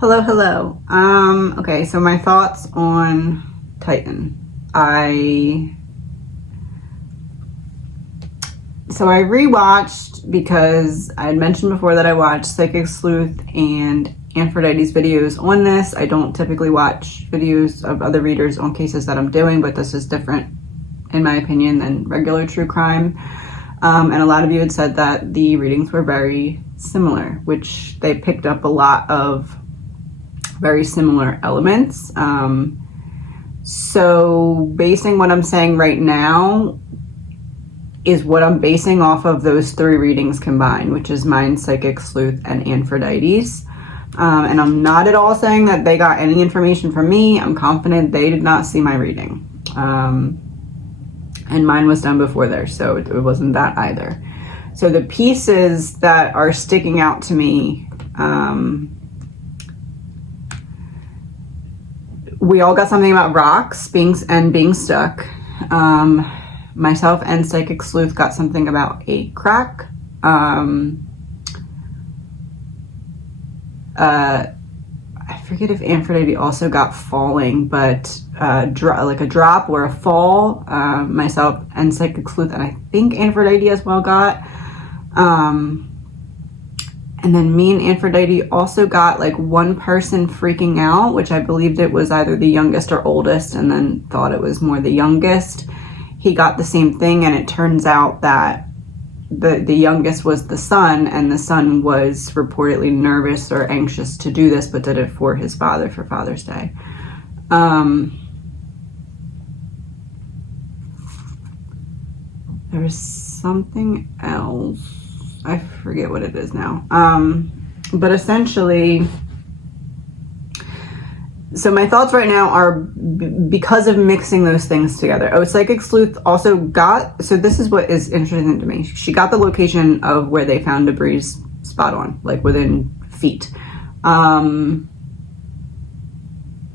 Hello, hello. Okay, so my thoughts on Titan. I rewatched because I had mentioned before that I watched Psychic Sleuth and ANTPHRODITE's videos on this. I don't typically watch videos of other readers on cases that I'm doing, but this is different, in my opinion, than regular true crime. And a lot of you had said that the readings were very similar, which they picked up a lot of very similar elements. So basing what I'm saying right now is what I'm basing off of those three readings combined, which is mine, Psychic Sleuth, and ANTPHRODITE's. And I'm not at all saying that they got any information from me. I'm confident they did not see my reading. And mine was done before theirs, so it wasn't that either. So the pieces that are sticking out to me, we all got something about rocks being stuck. Myself and Psychic Sleuth got something about a crack. I forget if ANTPHRODITE also got falling, but like a drop or a fall. Myself and Psychic Sleuth, and I think ANTPHRODITE as well got. And then me and ANTPHRODITE also got like one person freaking out, which I believed it was either the youngest or oldest, and then thought it was more the youngest. He got the same thing, and it turns out that the youngest was the son, and the son was reportedly nervous or anxious to do this, but did it for his father for Father's Day. There was something else. I forget what it is now. But essentially, so my thoughts right now are because of mixing those things together. Oh, Psychic Sleuth also got, so this is what is interesting to me. She got the location of where they found debris spot on, like within feet.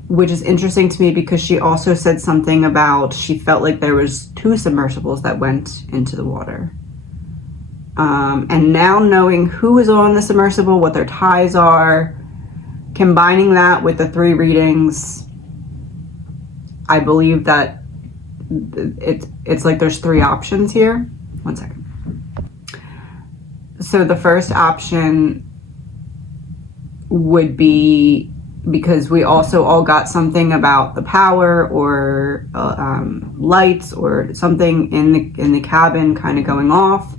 Which is interesting to me because she also said something about she felt like there was 2 submersibles that went into the water. And now knowing who is on the submersible, what their ties are, combining that with the 3 readings, I believe that it's like there's 3 options here. One second. So the first option would be, because we also all got something about the power or lights or something in the cabin kind of going off.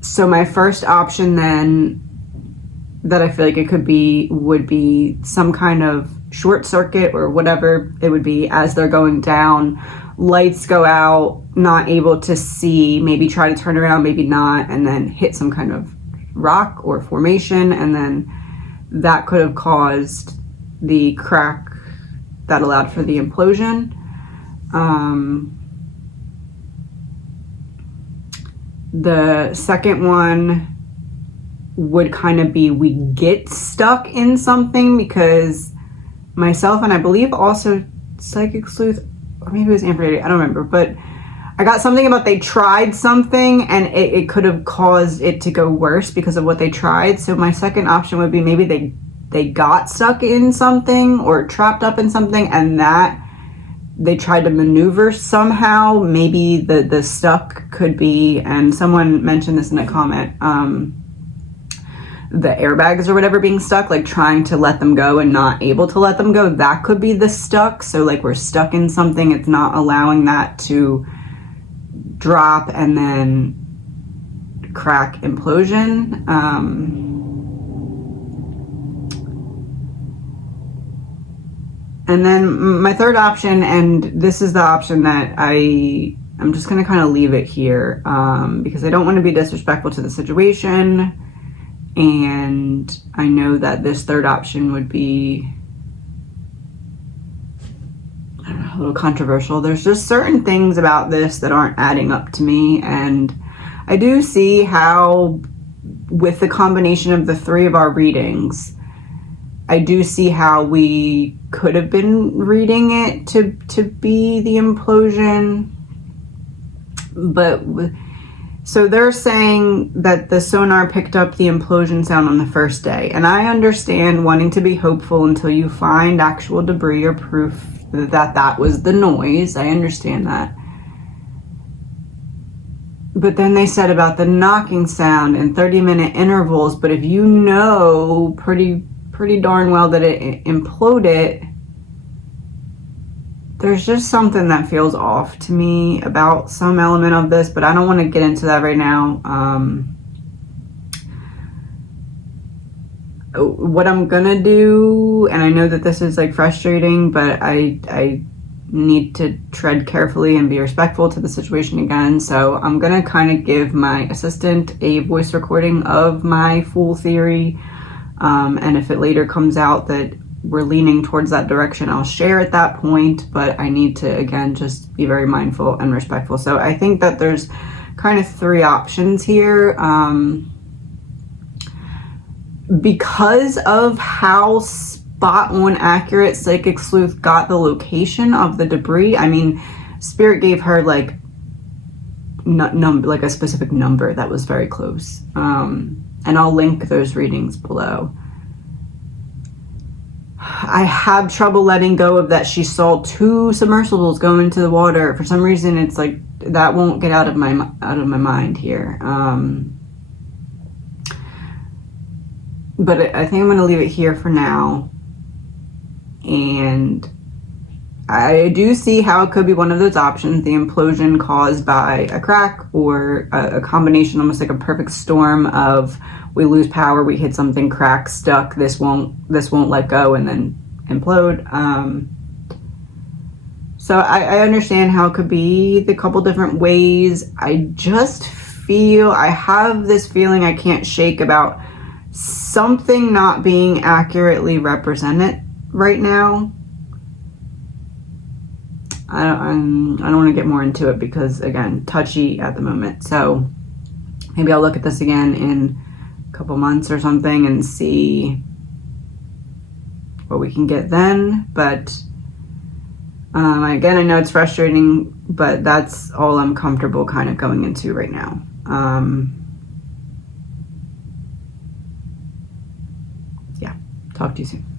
So my first option then that I feel like it could be would be some kind of short circuit or whatever it would be as they're going down. Lights go out, not able to see, maybe try to turn around, maybe not, and then hit some kind of rock or formation, and then that could have caused the crack that allowed for the implosion. The second one would kind of be we get stuck in something, because myself and I believe also Psychic Sleuth, or maybe it was ANTPHRODITE, I don't remember, but I got something about they tried something and it could have caused it to go worse because of what they tried. So my second option would be maybe they got stuck in something or trapped up in something, and that they tried to maneuver somehow. Maybe the stuck could be, and someone mentioned this in a comment, the airbags or whatever being stuck, like trying to let them go and not able to let them go. That could be the stuck. So like we're stuck in something, it's not allowing that to drop and then crack, implosion. And then my third option, and this is the option that I'm just going to kind of leave it here because I don't want to be disrespectful to the situation. And I know that this third option would be, I don't know, a little controversial. There's just certain things about this that aren't adding up to me. And I do see how, with the combination of the 3 of our readings, I do see how we could have been reading it to be the implosion. But So they're saying that the sonar picked up the implosion sound on the first day. And I understand wanting to be hopeful until you find actual debris or proof that that was the noise. I understand that. But then they said about the knocking sound in 30-minute intervals. But if you know pretty darn well that it imploded, there's just something that feels off to me about some element of this, but I don't want to get into that right now. What I'm gonna do, and I know that this is like frustrating, but I need to tread carefully and be respectful to the situation again. So I'm gonna kind of give my assistant a voice recording of my full theory. And if it later comes out that we're leaning towards that direction, I'll share at that point, but I need to, again, just be very mindful and respectful. So I think that there's kind of three options here. Because of how spot on accurate Psychic Sleuth got the location of the debris, I mean, Spirit gave her like like a specific number that was very close. And I'll link those readings below. I have trouble letting go of that she saw 2 submersibles go into the water. For some reason, it's like that won't get out of my mind here. But I think I'm going to leave it here for now. And I do see how it could be one of those options, the implosion caused by a crack or a combination, almost like a perfect storm of we lose power, we hit something, crack, stuck, this won't let go, and then implode. So I understand how it could be the couple different ways. I just feel, I have this feeling I can't shake about something not being accurately represented right now. I don't want to get more into it because, again, touchy at the moment. So maybe I'll look at this again in a couple months or something and see what we can get then. But again, I know it's frustrating, but that's all I'm comfortable kind of going into right now. Yeah, talk to you soon.